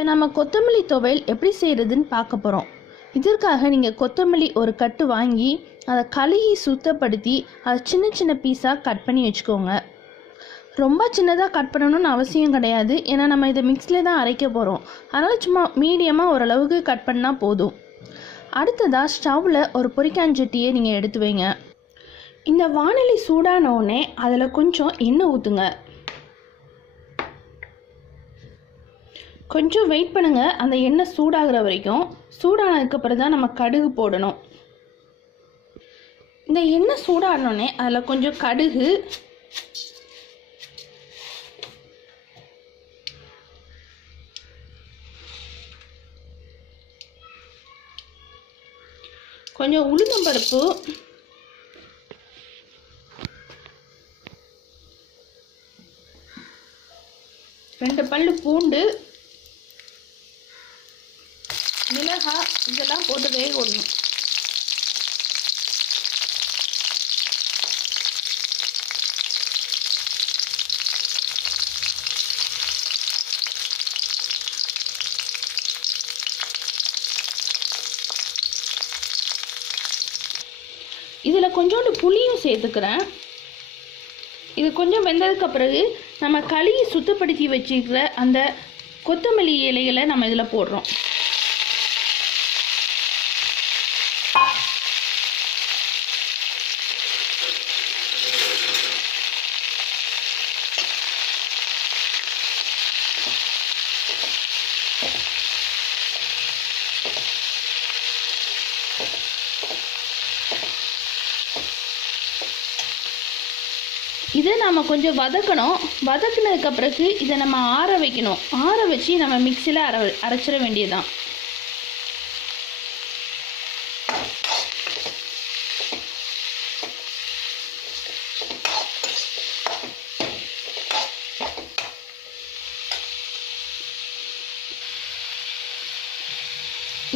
இப்போ நம்ம கொத்தமல்லி துவையல் எப்படி செய்கிறதுன்னு பார்க்க போகிறோம். இதற்காக நீங்கள் கொத்தமல்லி ஒரு கட்டு வாங்கி அதை கழுவி சுத்தப்படுத்தி அதை சின்ன சின்ன பீஸாக கட் பண்ணி வச்சுக்கோங்க. ரொம்ப சின்னதாக கட் பண்ணணும்னு அவசியம் கிடையாது, ஏன்னா நம்ம இதை மிக்ஸில் தான் அரைக்க போகிறோம். அதனால் சும்மா மீடியமாக ஓரளவுக்கு கட் பண்ணால் போதும். அடுத்ததாக ஸ்டவ்வில் ஒரு பொரிக்காஞ்சட்டியை நீங்கள் எடுத்து வைங்க. இந்த வாணலி சூடானோடனே அதில் கொஞ்சம் எண்ணெய் ஊற்றுங்க. கொஞ்சம் வெயிட் பண்ணுங்கள், அந்த எண்ணெய் சூடாகிற வரைக்கும். சூடானதுக்கப்புறம் தான் நம்ம கடுகு போடணும். இந்த எண்ணெய் சூடானோடனே அதில் கொஞ்சம் கடுகு, கொஞ்சம் உளுந்தம்பருப்பு, ரெண்டு பல்லு பூண்டு, மிளகாய் இதெல்லாம் போட்டு வேக விடணும். இதில் கொஞ்சோண்டு புளியும் சேர்த்துக்கிறேன். இது கொஞ்சம் வெந்ததுக்கு பிறகு நம்ம கழுவி சுத்தப்படுத்தி வச்சுக்கிற அந்த கொத்தமல்லி இலைகளை நம்ம இதில் போடுறோம். இதை நம்ம கொஞ்சம் வதக்கணும். வதக்கினதுக்கு பிறகு இதை நம்ம ஆற வைக்கணும். ஆற வச்சு நம்ம மிக்சியில் அரைச்சிட வேண்டியதுதான்.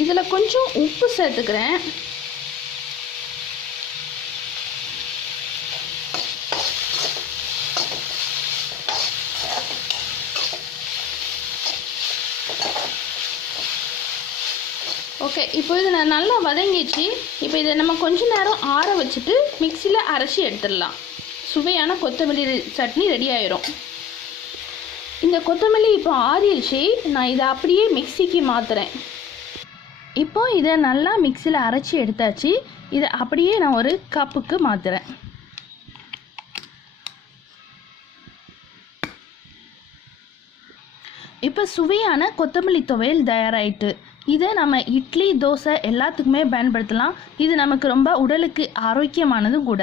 இதில் கொஞ்சம் உப்பு சேர்த்துக்கிறேன். ஓகே, இப்போ இது நல்லா வதங்கிச்சு. இப்போ இதை நம்ம கொஞ்ச நேரம் ஆற வச்சுட்டு மிக்சியில் அரைச்சி எடுத்துடலாம். சுவையான கொத்தமல்லி சட்னி ரெடி ஆயிரும். இந்த கொத்தமல்லி இப்போ ஆறிடுச்சு. நான் இதை அப்படியே மிக்சிக்கு மாற்றுறேன். இப்போ இதை நல்லா மிக்சியில் அரைச்சி எடுத்தாச்சு. இதை அப்படியே நான் ஒரு கப்புக்கு மாற்றுறேன். இப்போ சுவையான கொத்தமல்லி துவையல் தயாராகிட்டு. இதை நம்ம இட்லி, தோசை எல்லாத்துக்குமே பயன்படுத்தலாம். இது நமக்கு ரொம்ப உடலுக்கு ஆரோக்கியமானதும் கூட.